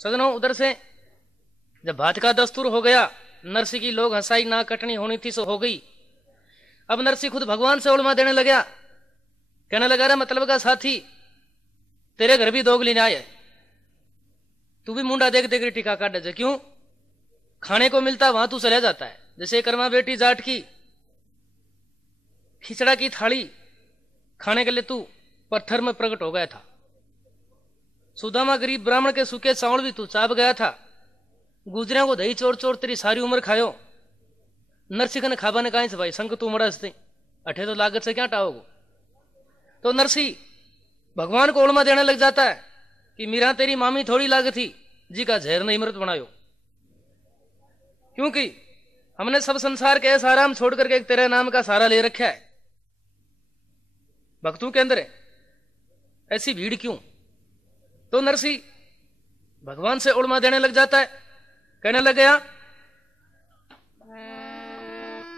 सजनों, उधर से जब भात का दस्तूर हो गया, नरसी की लोग हंसाई ना कटनी होनी थी सो हो गई। अब नरसी खुद भगवान से उलमा देने लगा, कहने लगा, रे मतलब का साथी, तेरे घर भी दोगली न्याय है, तू भी मुंडा देख देख टीका काट दे। क्यों? खाने को मिलता वहां तू चले जाता है। जैसे कर्मा बेटी जाट की खिचड़ा की थाली खाने के लिए तू पत्थर में प्रकट हो गया था, सुदामा गरीब ब्राह्मण के सूखे चावल भी तू चाप गया था, गुजरिया को दही चोर चोर तेरी सारी उम्र खायो, नरसिंह ने खाबा ने कहा से भाई संग तू मड़ा से अठे तो लागत से क्या टाओगो। तो नरसी भगवान को उलमा देने लग जाता है कि मीरा तेरी मामी थोड़ी लागत थी जी का जहर नहीं मृत बनायो, क्योंकि हमने सब संसार के ऐसा आराम छोड़ करके एक तेरे नाम का सहारा ले रखा है। भक्तों के अंदर ऐसी भीड़ क्यों? तो नरसी भगवान से उलमा देने लग जाता है, कहने लग गया,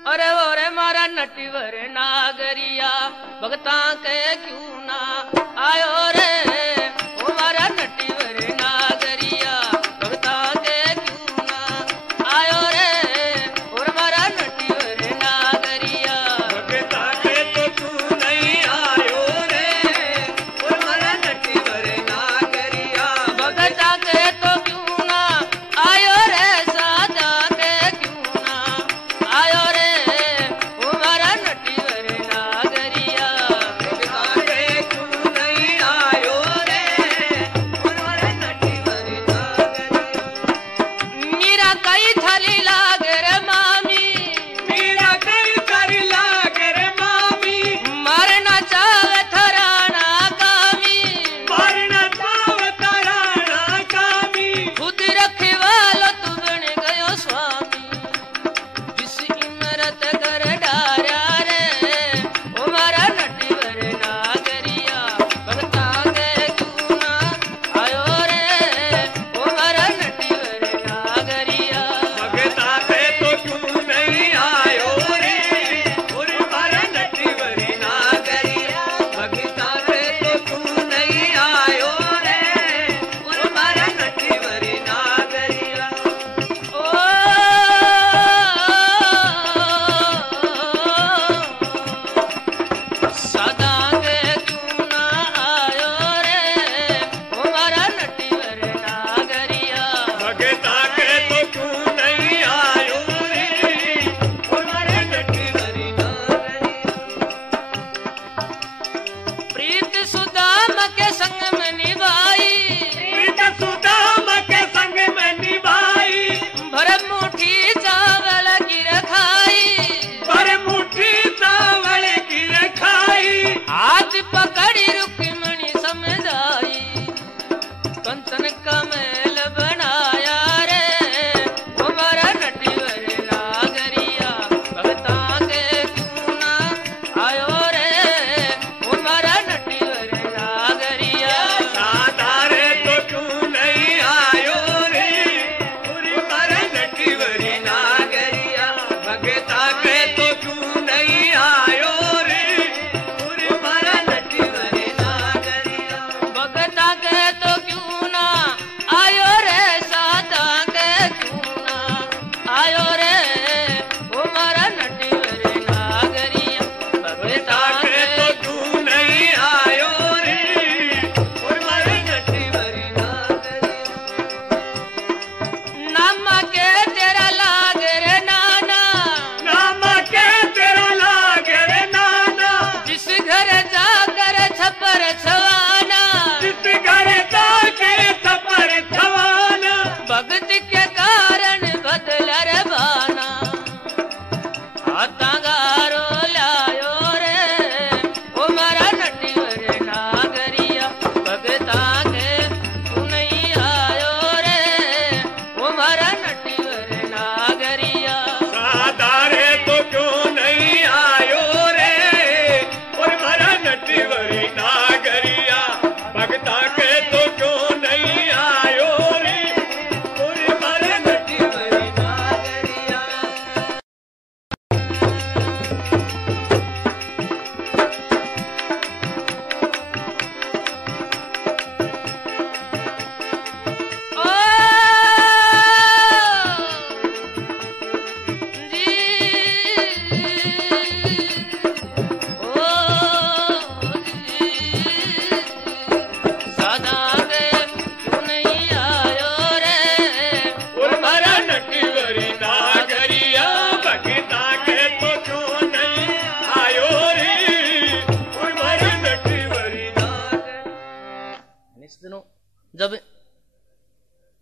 अरे वो रे मारा नटीवर नागरिया भगता के क्यों ना आयो रे, वो मारा नटीवर नागरिया भगता के क्यों ना आयो रे, और मारा नटीवर नागरिया भगता के तो तू नहीं आयो रे, और मारा नटीवर नागरिया भगता के तो क्यों ना आयो रे, सादा के क्यों ना आयो रे,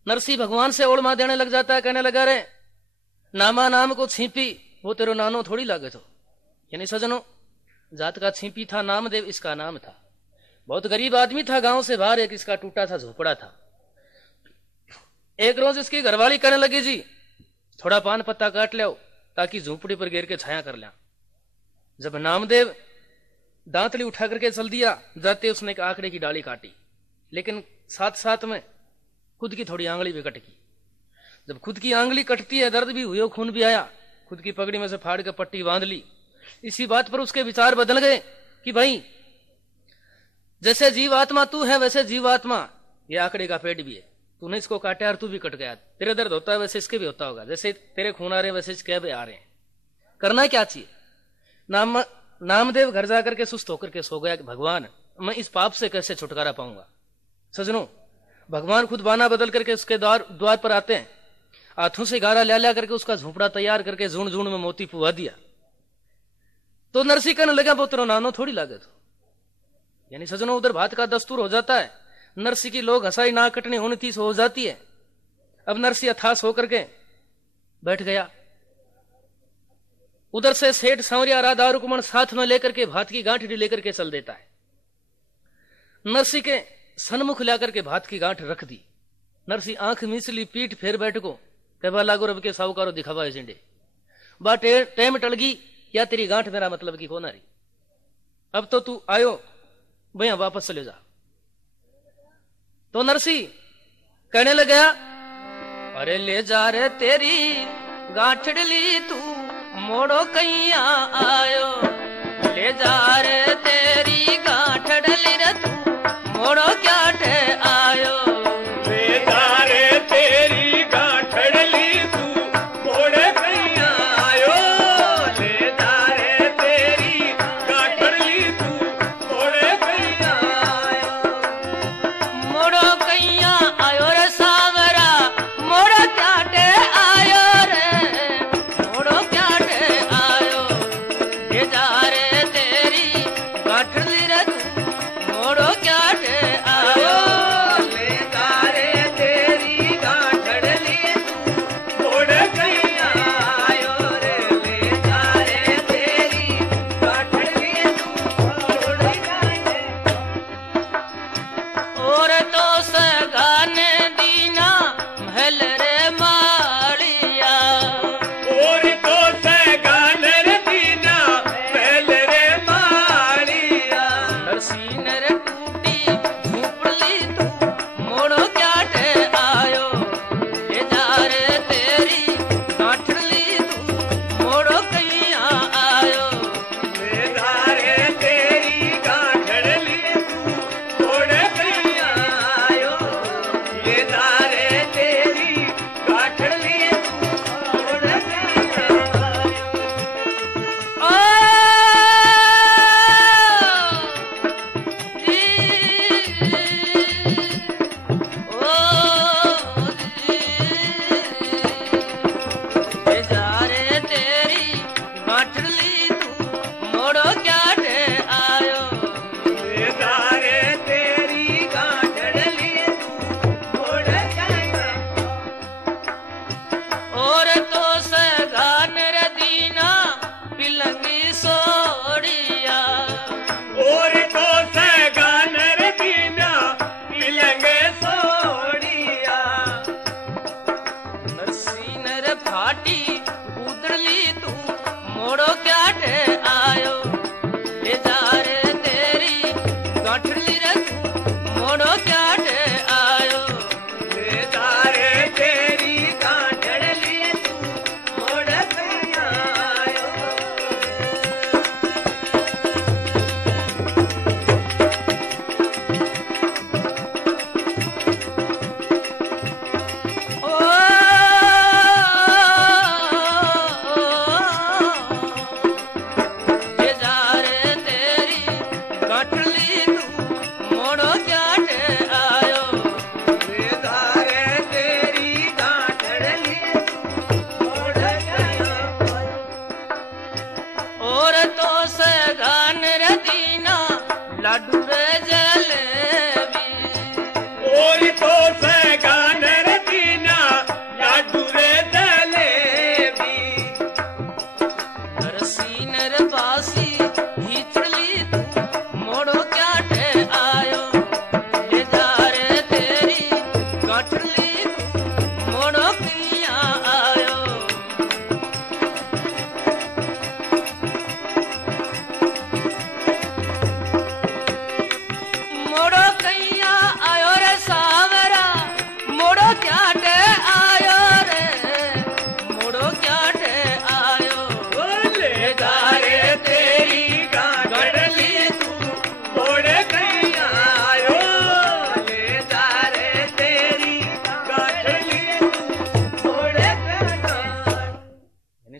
नरसिंह भगवान से ओढ़ देने लग जाता है, कहने लगा रे नामा नाम को छीपी वो तेरो नानो थोड़ी लागे तो। यानी सजनों, जात का छीपी था नामदेव, इसका नाम था। बहुत गरीब आदमी था, गांव से बाहर एक इसका टूटा था झोपड़ा था। एक रोज इसकी घरवाली कहने लगी जी थोड़ा पान पत्ता काट लो ताकि झोपड़ी पर गिर के छाया कर लिया। जब नामदेव दांतली उठा करके चल दिया, जाते उसने एक आंकड़े की डाली काटी, लेकिन साथ साथ में खुद की थोड़ी आंगली भी कट गई। जब खुद की आंगली कटती है, दर्द भी हुई, खून भी आया, खुद की पगड़ी में से फाड़ के पट्टी बांध ली। इसी बात पर उसके विचार बदल गए कि भाई जैसे जीवात्मा तू है वैसे जीवात्मा ये आंकड़े का पेट भी है, तूने इसको काटा और तू भी कट गया। तेरे दर्द होता है वैसे इसके भी होता होगा, जैसे तेरे खून आ रहे वैसे इसके भी आ रहे हैं। करना क्या चाहिए? नामदेव घर जाकर के सुस्त होकर के सो गया कि भगवान मैं इस पाप से कैसे छुटकारा पाऊंगा। सजनों, भगवान खुद बाना बदल करके उसके द्वार पर आते हैं, हाथों से गारा ला करके उसका झोपड़ा तैयार करके जून जून में मोती पुआ दिया। तो नरसिंह कहने लगा पुत्रो नानो थोड़ी लागे तो। यानी सजनों, उधर भात का दस्तूर हो जाता है, नरसिंह की लोग हंसाई ना कटनी 29 हो जाती है। अब नरसिंह अथास होकर के बैठ गया। उधर से सेठ सांवरिया राधा रुक्मण साथ में लेकर के भात की गांठी लेकर के चल देता है। नरसिंह के सन्मुख लाकर के भात की गांठ रख दी। नरसिंह आंख मीचली, पीठ फेर बैठ को कहवा लागो रब के साहूकारो दिखावा झंडे बा टेम टलगी या तेरी गांठ मेरा मतलब की कोना रही। अब तो तू आयो भैया वापस चले जा। तो नरसिंह कहने लगा अरे ले जा रे तेरी गांठड़ली तू मोड़ो कैया आयो, ले जा रे तेरी गांठड़ली रे तू मोड़ो क्या ठे आयो। ले जा रे तेरी गांठड़ली तू मोड़े कैया आयो, ले जा रे तेरी गांठड़ली तू मोड़े कैया आयो। मोड़ो कैया आयो रे सावरा मोड़ो क्या ठे आयो रे, मोड़ो क्या ठे आयो। ले जा रे तेरी गांठड़ली रे तू मोड़ो क्या ठे आयो। ले जा रे तेरी गांठड़ली तू मोड़े कैया आयो रे, ले जा रे तेरी गांठड़ली तू मोड़े कैया। और तो सगाने दीना महल रे माड़िया, और तो से गानर दीना पहल रे माड़िया। नरसिंह ने टूटी झूपड़ी तू मोड़ो क्या ठे आयो। ले जा रे तेरी गांठड़ली तू मोड़ो कैया आयो। ले जा रे तेरी गांठड़ली तू मोड़े कैया आयो, ले जा रे तेरी गांठड़ली तू मोड़े कैया आयो। ओ ले जा रे तेरी गांठड़ली तू मोड़ो क्या ठे आयो। ले जा रे तेरी गांठड़ली तू मोड़े कैया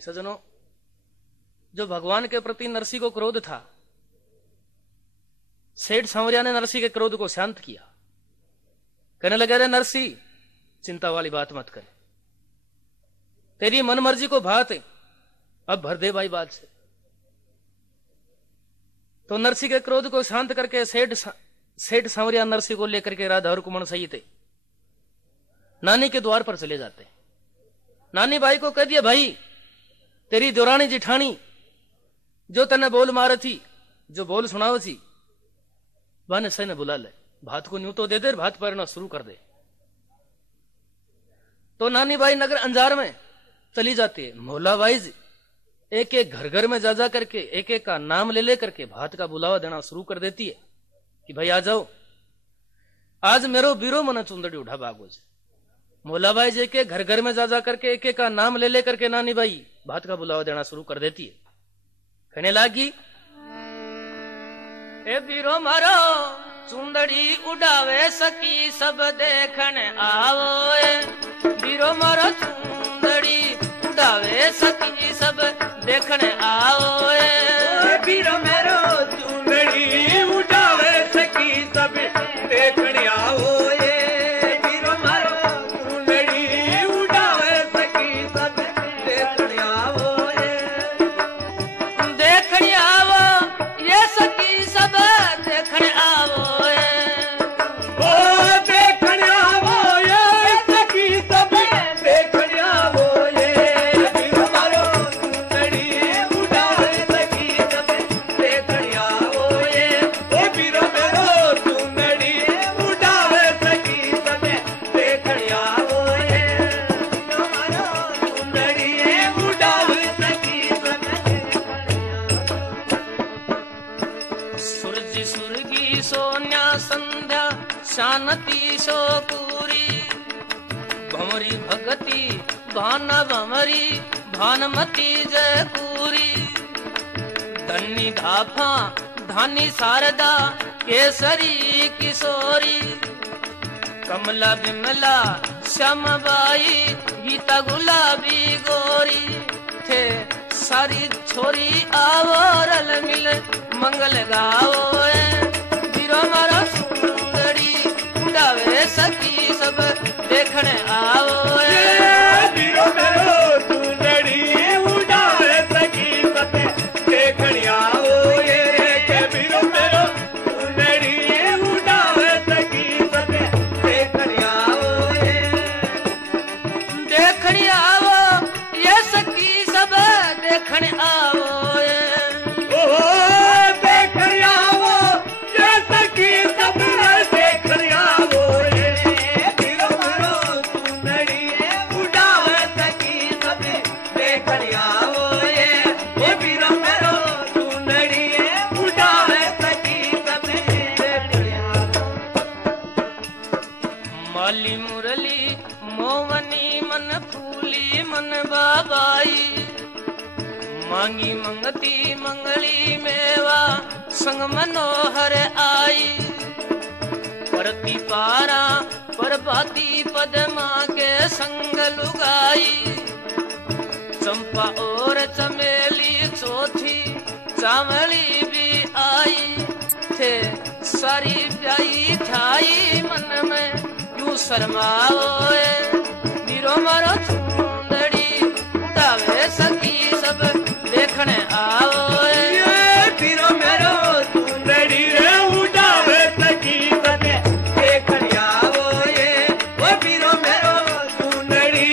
सजनों, जो भगवान के प्रति नरसी को क्रोध था, सेठ सांवरिया ने नरसी के क्रोध को शांत किया। कहने लगे, रे नरसी, चिंता वाली बात मत करे, तेरी मनमर्जी को भात है, अब भर दे भाई बात से। तो नरसी के क्रोध को शांत करके सेठ सांवरिया नरसी को लेकर के राधा और कुमन सही थे नानी के द्वार पर चले जाते। नानी भाई को कह दिया, भाई तेरी देवरानी जिठानी जो तने बोल मार थी, जो बोल सुनाओ थी, बाने सही ने बुला ले, भात को न्यू तो दे दे, भात परना शुरू कर दे। तो नानी भाई नगर अंजार में चली जाती है। मोला भाई एक एक घर घर में जा जा करके एक एक का नाम ले ले करके भात का बुलावा देना शुरू कर देती है कि भाई आ जाओ, आज मेरो बीरो मन चुंदड़ी उठा भागो। मोला भाई जी के घर घर में जा जा करके एक एक का नाम ले ले करके नानी भाई भात का बुलावा देना शुरू कर देती है। कहने लगी, ए बीरो मारो चुंदड़ी उड़ावे सकी सब देखन आवो, बीरो मारो चुंदड़ी उड़ावे सकी सब देखन आओ, बीरो मेरो चुंदड़ी उड़ावे सकी सब देखन आओ, बीरो मारो चुंदड़ी उड़ावे सकी सब देखन आओ, देखन आओ ये सखी सब देखन आओ, देखन आओ ये सखी सब देखन आओ, बीरो मारो चुंदड़ी उड़ावे सकी सब देखन आओ, बीरो मेरो चुंदड़ी उड़ावे सकी सब देखन आओ, बीरो मारो चुंदड़ी उड़ावे सकी सब सूरज सुरगी सोन्या संध्या शानती शोपूरी, भंवरी भगती भान भंवरी भानमती जयपूरी, धनी धाफा धानी शारदा केसरी किशोरी, कमला बिमला श्यामबाई गीता गुलाबी गोरी, थे सारी छोरी आवो रल मिल मंगल गाओ, बीरो मारो सुंदरी उड़ावे सकी सब देखने आओ, बीरो मेरो चुंदड़ी उड़ावे सकी सब देखन आओ, बीरो मेरो चुंदड़ी उड़ावे सकी सब देखन आओ, देखने आओ ये सखी सब देखने आओ, देखन आओ ये सखी सब देखन आओ, बीरो मेरो चुंदड़ी उड़ावे सकी सब देखन आओ, बीरो मेरो चुंदड़ी उड़ावे सकी सब देखन आओ, माली मुरली मोवनी मन फूली मन बाबाई, मांगी मंगती मंगली मेवा संग मनोहर आई, परती पारा परबाती पदमा के संग लुगाई, चंपा और चमेली चौथी चावली भी आई, थे सारी प्याई ठाई मन में क्यों शर्माओ, बीरो मारो चुंदड़ी उड़ावे सकी सब देखने आओ, बीरो मेरो चुंदड़ी उड़ावे सकी सब देखन आओ, बीरो मेरो चुंदड़ी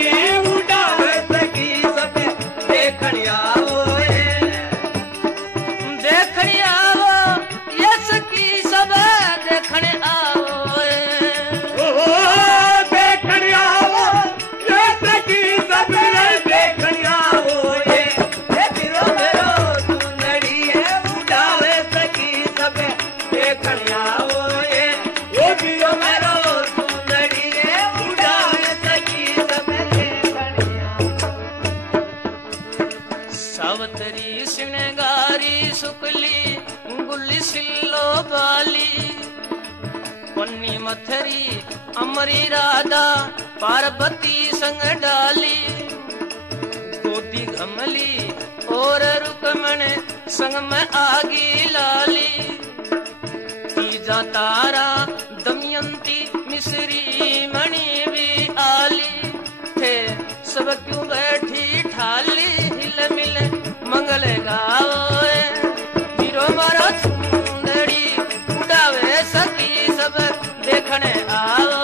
उड़ावे सकी सब देखन आओ, देखने आओ ये सखी सब देखने आओ, देखन आओ ये सखी सब देखन आओ, बीरो मेरो चुंदड़ी उड़ावे सकी सब देखन आओ, बीरो मेरो चुंदड़ी उड़ावे सकी सब देखन आओ, सावतरी सिंगारी शुक्ली गुल्ली सिल्लो बाली, पन्नी मथरी अमरी राधा पार्वती संग डाली, गोदी घमली लक्ष्मण संग में आगी लाली तीजा तारा दमयंती मिश्री मणि भी आली थे सब क्यों बैठी ठाली हिल मिल मंगल गावे वीरो मारो सुंदरी उड़ावे सखी सब देखने आओ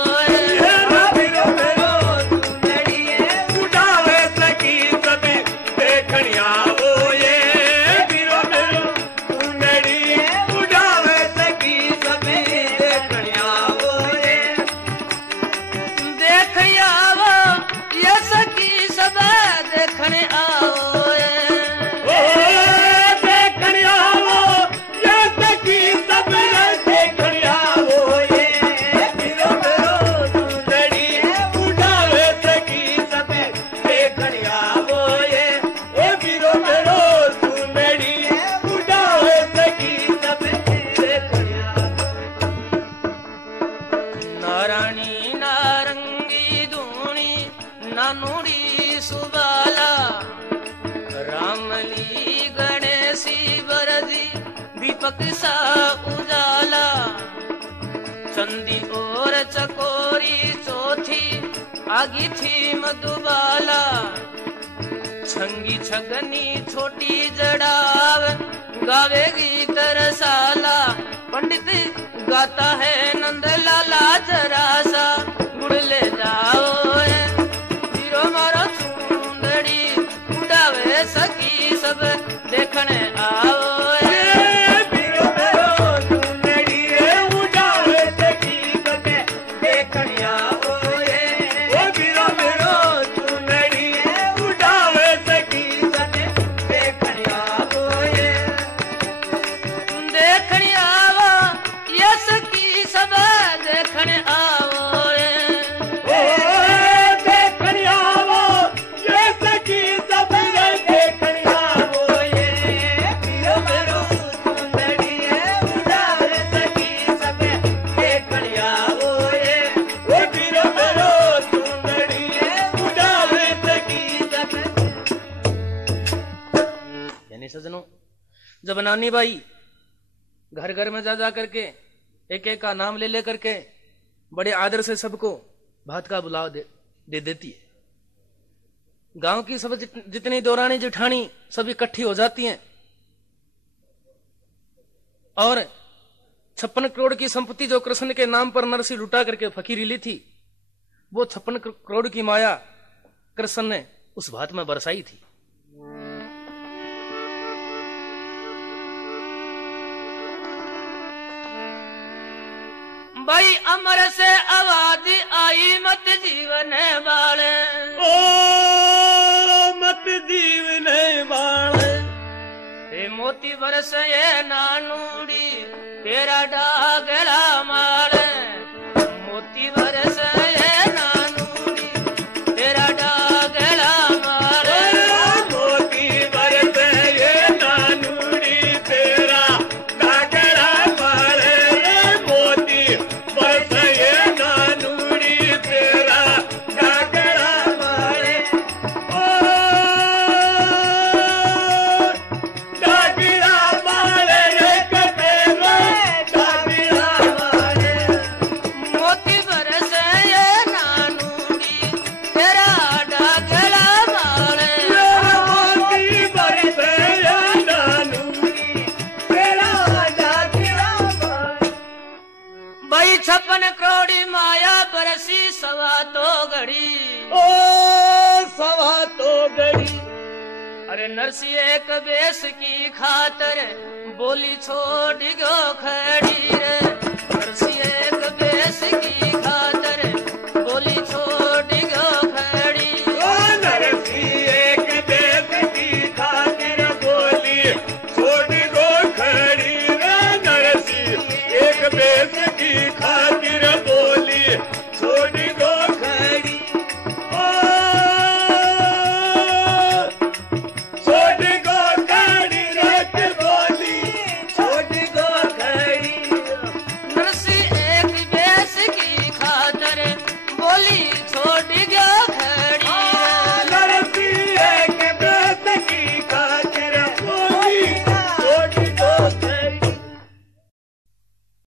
सा उजाला चंदी और चकोरी चौथी आगी थी मधुबाला छंगी छगनी छोटी जड़ाव गावेगी तरसाला पंडित गाता है नंद लाला जरा सा गुड़ ले जाओ हीरो मारो सुंदरी उड़ावे सखी सब देखने आओ सजनों, जब नानी बाई घर घर में जा जा करके एक एक का नाम ले ले करके बड़े आदर से सबको भात का बुलाव दे देती है। गांव की सब जितनी दौरानी जिठानी सब इकट्ठी हो जाती हैं और 56 करोड़ की संपत्ति जो कृष्ण के नाम पर नरसी लुटा करके फकीरी ली थी, वो 56 करोड़ की माया कृष्ण ने उस भात में बरसाई थी। भाई अमर से आवाज आई मत जीवन बाले, ओ मत जीवन बाले, हे मोती बरस ये नानूड़ी तेरा डागला माले, मोती बरस ये नानूड़ी तेरा डागला माले, मोती बरस ये नानूड़ी तेरा डागला माले, मोती बरस ये नानूड़ी तेरा डागला माले, ओ डागला माले रे कतेरे डागला माले, मोती बरस ये नानूड़ी तेरा डागला माले, मोती बरस ये नानूड़ी तेरा डागला माले। भाई 56 करोड़ी माया बरसी सवा तो घड़ी, ओ सवा तो गड़ी, अरे नरसी एक बेस की खातर बोली छोड़ गो खड़ी रे, नरसी एक बेस की खातर